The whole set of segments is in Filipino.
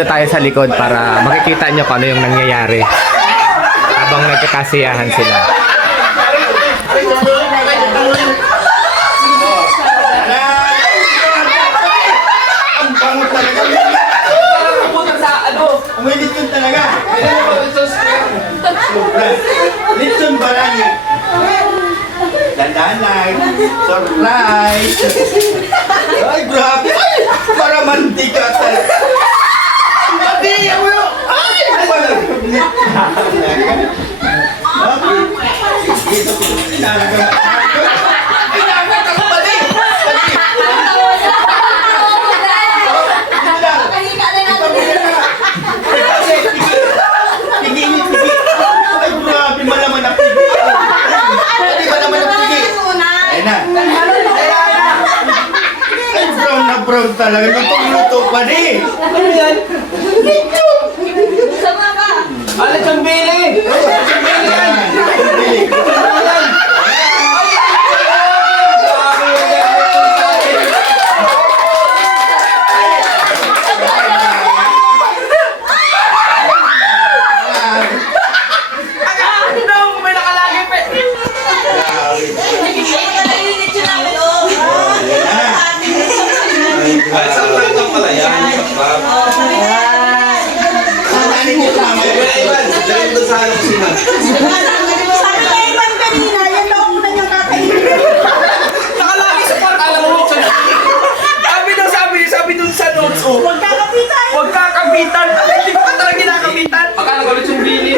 dito tayo sa likod para makikita nyo kung ano yung nangyayari habang nagkakasiyahan sila. Ang bango talaga. Umilit yun talaga. Litson ba lang eh? Dandahan lang. Surprise! Ay, grabe! Ay! Para mantika talaga. Mati! Ako yun! Ay! Wala! Inagat ako pati! Ay, grabe! Malaman na pigi! Ay, malaman na pigi! Ayun na! Ay, brown na brown talaga. Lutong-luto pa di! Ano yan? Sama ka! Alit ang bili! Ang bili yan! Ano yan? May nakalagay pa! Ay, sa lang pala yan. Ivan, dahil doon sa kusina. Sabi kay Ivan kanina, yan daw muna niyang kakainin. Nakalagay sa part, alam mo. Sabi dun sa notes, oh. Huwag kakapitan! Huwag kakapitan. Hindi ko ka talaga kinakapitan. Akala ko ulit yung bili.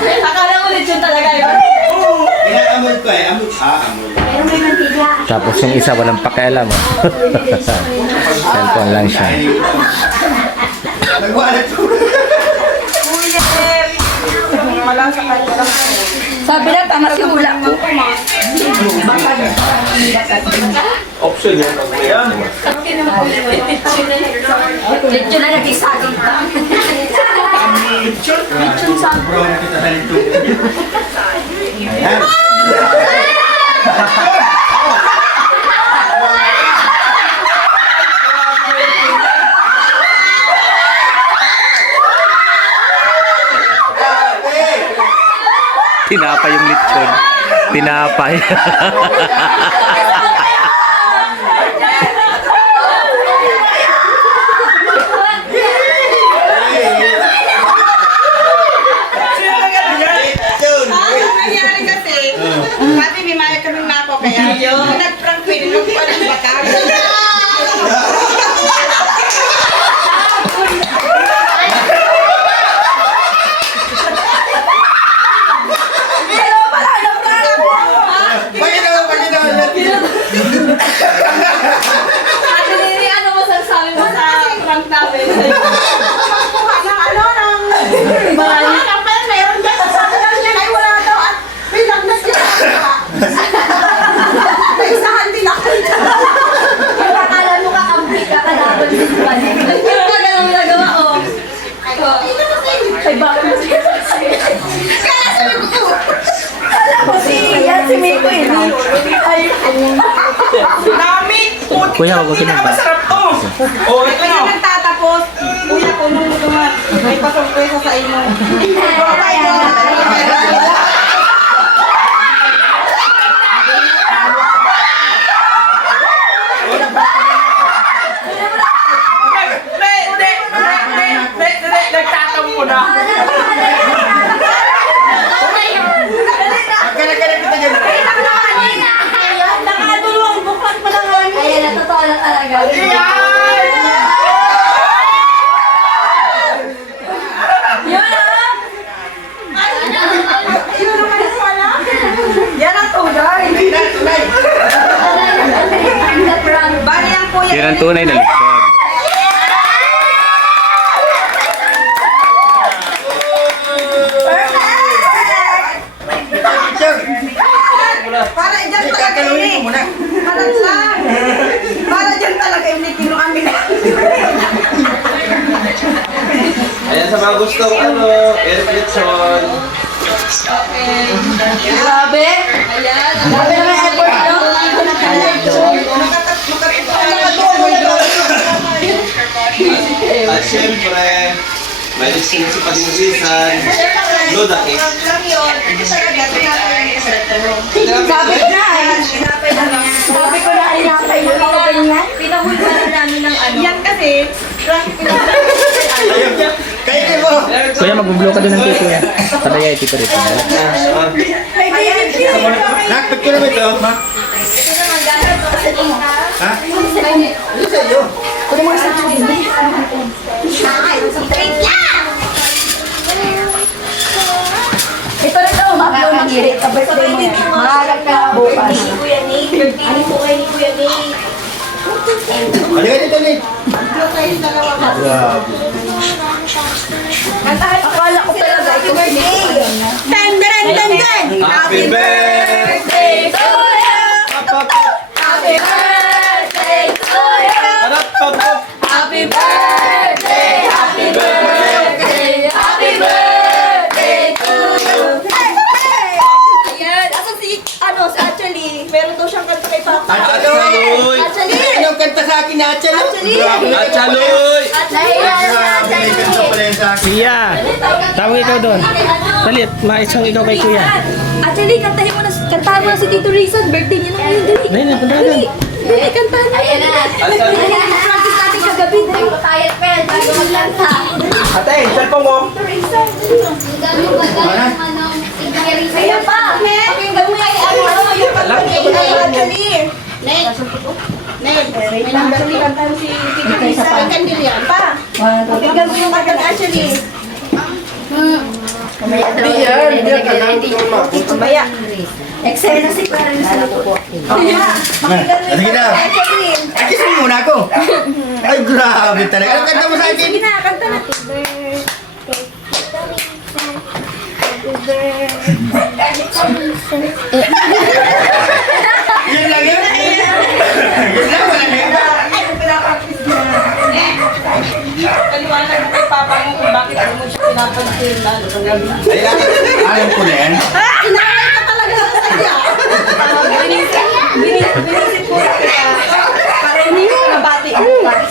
Akala mo ulit yun talaga yun? Oo. Inaamol ko eh. Amol. Amol. Pero may mantika. Tapos yung isa walang pakialam. Cellphone lang siya. Nagwalat ko. Sabi na, tama si ulam mo. Option yan. Yan. Medyo na nag-isagin ka. Lechon sa Brown kita sa nito. Ayan. Tinapay yung lechon. Tinapay. Lechon. Nangyari kasi, sabi may maya kami na ako, kaya nag-prank ko yun, nung pa ng bakal. Pero pala, na-prank mo! Paginawa. Ate Lily, ano masasabi mo sa prank namin? Meron dyan, sabi lang niya, ay wala daw, at may lagnat yun. May isahan din ako. Akala mo kakampi ka, kalaban mo ba? Kaya mo nagawa, oh. Ay, bakit mo siya? Kaya sabi ko, Alam mo si Miko eh. Ay, Nami! Kuya, huwag ka na ba? Masarap to. Oh, ito Kaya na. nagtatapos, kuya ko nung lumat, may pasok-pesa sa inyo. Nagtatampo na. Magkana-kana kita dyan. nakadulong, buklat mo lang nga. Ayan, natotoo lang talaga. Yun ah! Yun naman pala. Yan ang tunay. Tunay. The prank. Bali ang kuya. Yun ang tunay na lechon. Para dyan talaga Kakalawin ko ini. muna. Para dyan talaga ini kinuami na. Ayan sa mga gustong air lechon. Grabe! Grabe naman effort nyo. At syempre, may lisensi pa din Risan. Loda cake. Lang yun. Ito talaga, tinatawag yung kasalato. Sabi ko na, inapay mo ako ganyan. Pinahulbaran namin ng ano. Yan kasi, Kainin mo! Kuya, mag-blow ka doon ng tito yan. Padaya yung tito rito. Nakpit ko naman ito. Ma? Ito naman, gano'n ko sa tita. Ha? Ito sa iyo. Kunin mo sa akin. Wait lang! Ito rin daw, mag-blow ng hirit. Sabay mo yan. Maharap ka bukas. Ni Kuya Nick. Birthday po kay ni Kuya Nick. Halika dito, Nick. Akala ko talaga ito birthday. Happy birthday! Birthday to you! Happy birthday to you! Happy birthday! Happy birthday! Happy birthday to you! Ayan, asan si, si Achally? Meron daw siyang kanta kay Papa. Achaloy! Achally! Anong kanta sa akin na, Achal? Achally! Achaloy! Achally! May kanta pala yan sa akin. Kuya, tawag ikaw doon. Dali, maisang ikaw kay kuya. Actually, kantahan mo na si Tito Rizan. Birthday niya na ngayon, dali. Dali, punta ka Dali. Dali, kantahan mo. Ayan na. Practice natin kagabi. Dali. Patayat pa yan, bago maglanta. Ate, cellphone mo. Tito Rizan. Ayan pa. Pakinggan mo yung yung Actually, Ned, may number ni kantan si Tito Lisa. Kandil yan pa. Pakinggan mo yung kantan actually. Mamaya. Eksena si parang sa lupo. Pakinggan mo Sige yung na. kantan actually. Kiss mo muna ako. Ay, grabe talaga. Anong kanta mo sa akin? Sige na, kanta na. Yun lang yun? Yun lang, wala na yun. Ay, pinapractice na. Paliwanag mo kay Papa mo kung bakit mo siya pinapansin lalo ng gabi. Ay, alam ko na yan. Inaalay ka talaga sa sadya. Binisip ko na kaya para hindi ko nabati bukas.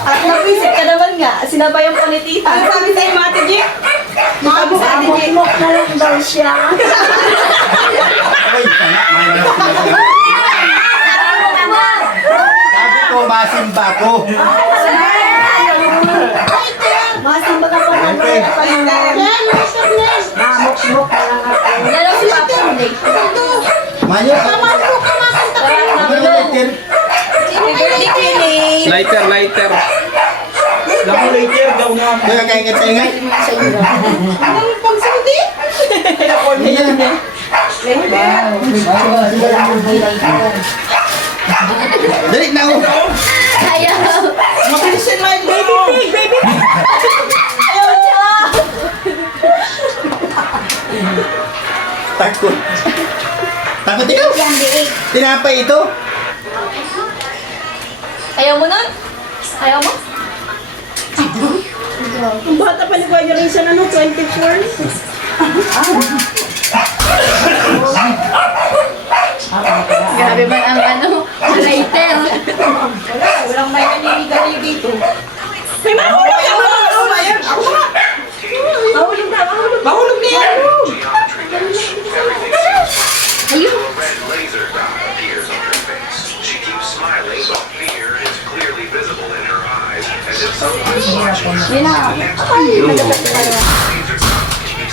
At napisip ka naman nga, sinabayan ko ni Tita. Ano sabi sa'yo, Mati G? Sabi sa Ate G. Mok na lang daw siya. Ay, sana. Sabi ko, masimba ko. Masimba ka pa ng Siyempre. Mamok-mok na lang ako. Lalo si Papa hindi. Manyo ka. Ano yung letter? Lighter, lighter. Lang later daw na. Kaya kaya kanta nga. Anong pagsuti? Yan yan. Dali na ako. Ayaw. Mabilisin mo yung baby pig, baby pig. Ayaw siya. Takot. Takot ikaw. Yan, biig. Tinapay ito. Ayaw mo nun? Ayaw mo? Ang bata pa ni Kuya Rizan, 24? Grabe man ang lighter. Walang may naninigaw dito. May mahulog ka! Mahulog na yan! Ako ba? Mahulog na! Mahulog! Mahulog na yan! Ayun. Red laser dot appears on her face. She keeps smiling, but fear is clearly visible in her eyes, as if someone is watching her. Yun na.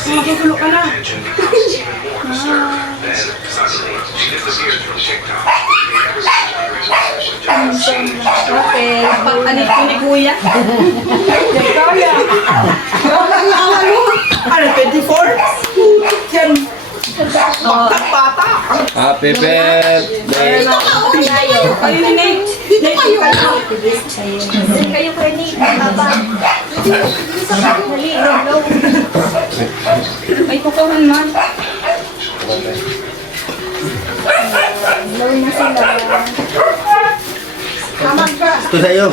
Magugulo ka na. Attention becomes even more disturbed. Then, suddenly, she disappears from TikTok. The ever-so just changed. Okay, pag-anit ko ni Kuya. Kaya. Ang awan mo. Ano, 24? Yan. Bata. Happy birthday! Kayo ni Nate. Dito kayo. Kayo kayo ni Papa. Dali, hello. Ay, kukuhan man. Low na sila. Tamag ka. Ito sa'yo.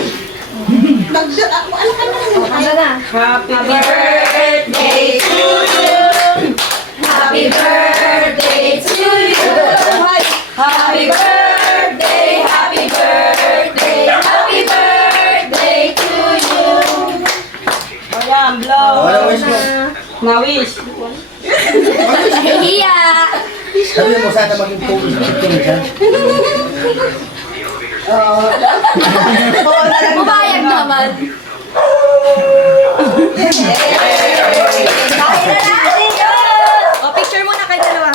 Ano ka na? Ano na? Happy birthday to you. Happy birthday to you. Happy Happy birthday, happy birthday Wala wish mo. Nawish. Hiya! Sabi mo sana maging focus picture dyan. Bumayag naman. O, picture muna kayo dalawa.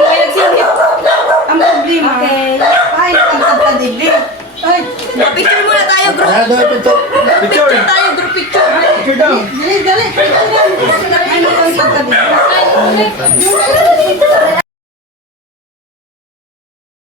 Kaya nagsingit. Ang problema. Okay. Ay, nakakagkadili. Ay, picture muna tayo, group. Ano daw yung pinto? Picture tayo, group picture. Picture daw. Dali, dali. Ano ang pagkadili?